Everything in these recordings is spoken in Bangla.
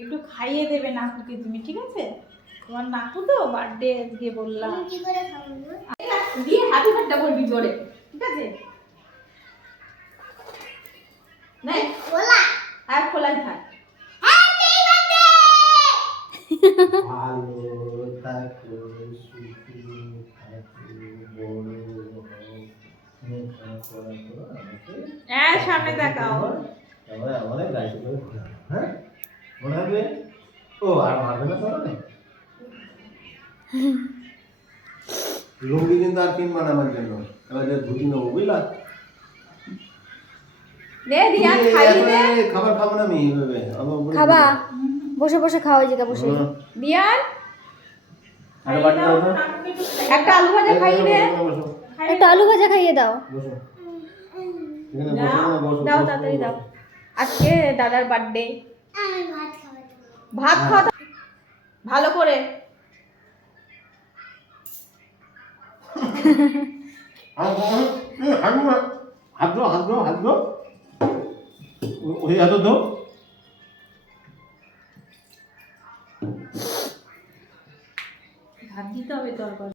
একটু খাইয়ে দেবে নাকুকে তুমি, ঠিক আছে? তোমার নাকু তো বার্থডে আজকে বললাম। কি করে খাবো দিয়ে হ্যাপি বার্থডে বলবি জোরে, ঠিক আছে? নে খোলা আর খোলাই থাক। হ্যাপি বার্থডে ভালো থাকো, সুখী থাকো, বড় হও, লেখাপড়া করো, আমাকে সামনে তাকাও। তারপরে আমাদের গাইতে করে ঘোরাবে, হ্যাঁ? মনে হবে? ও আর মারবে না তাহলে? লুঙ্গি কিন্তু আর কিনবা না আমার জন্য, এবার যে ধুতি নেবো, বুঝলা? দে দিয়া খাইয়ে দে। খাবার খাবো না আমি এইভাবে, খাবা বসে বসে খাও এই জায়গা বসে দিয়ান আরে বাটি দাও তো। একটা আলু ভাজা খাইয়ে দে। একটা আলু ভাজা খাইয়ে দাও বসো। এখানে বসো না, বসো। দাও তাড়াতাড়ি দাও। আজকে দাদার বার্থডে। আমি ভাত খাবো ভাত খাওয়া ভালো করে। হাত দো ওই হাত দো। ভাত দিতে হবে তরকারি।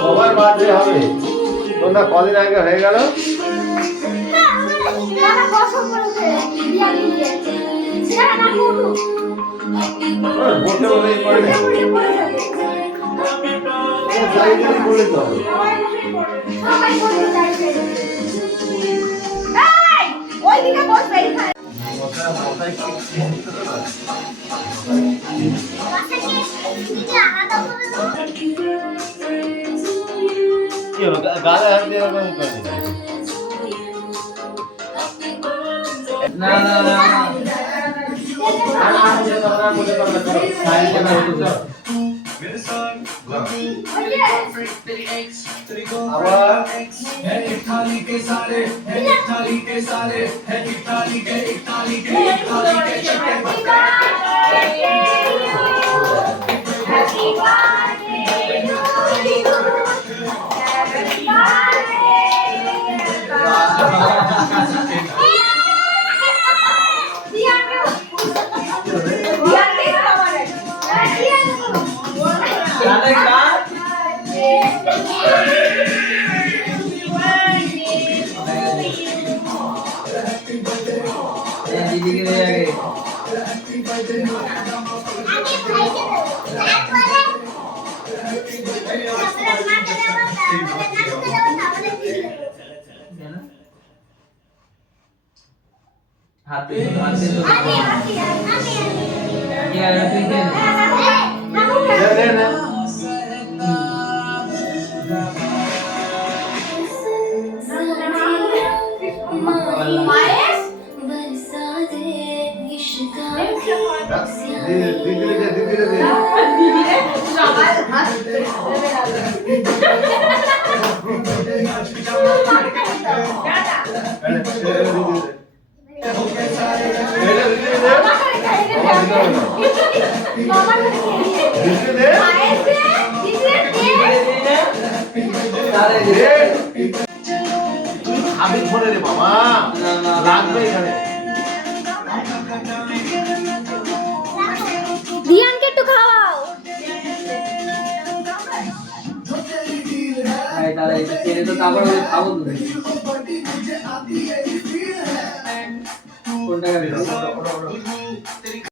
সবার বার্থডে হবে, তোমরা কদিন আগে হয়ে গেল। না বসো বলতে দিয়া দিয়ে সেটা না করু বসে বসে করে নে। সাইকেল করে দাও। সবাই বলতে চাইছে এই ওইদিকে বসবে এইখানে। মাথায় কি বাসা কি দিদি আলাদা করে দাও কি হলো, গালে হাত দিয়ে ওরকম করে না না না হাতে হাতে তো यार तुम क्या দে না। দিদি দে। আমি ফোনে রে বাবা, লাগবে এখানে। দিয়ানকে একটু খাওয়াও ভাই তাহলে এটা ছেড়ে তো তারপর ওই খাবো তো কোনটা খাবি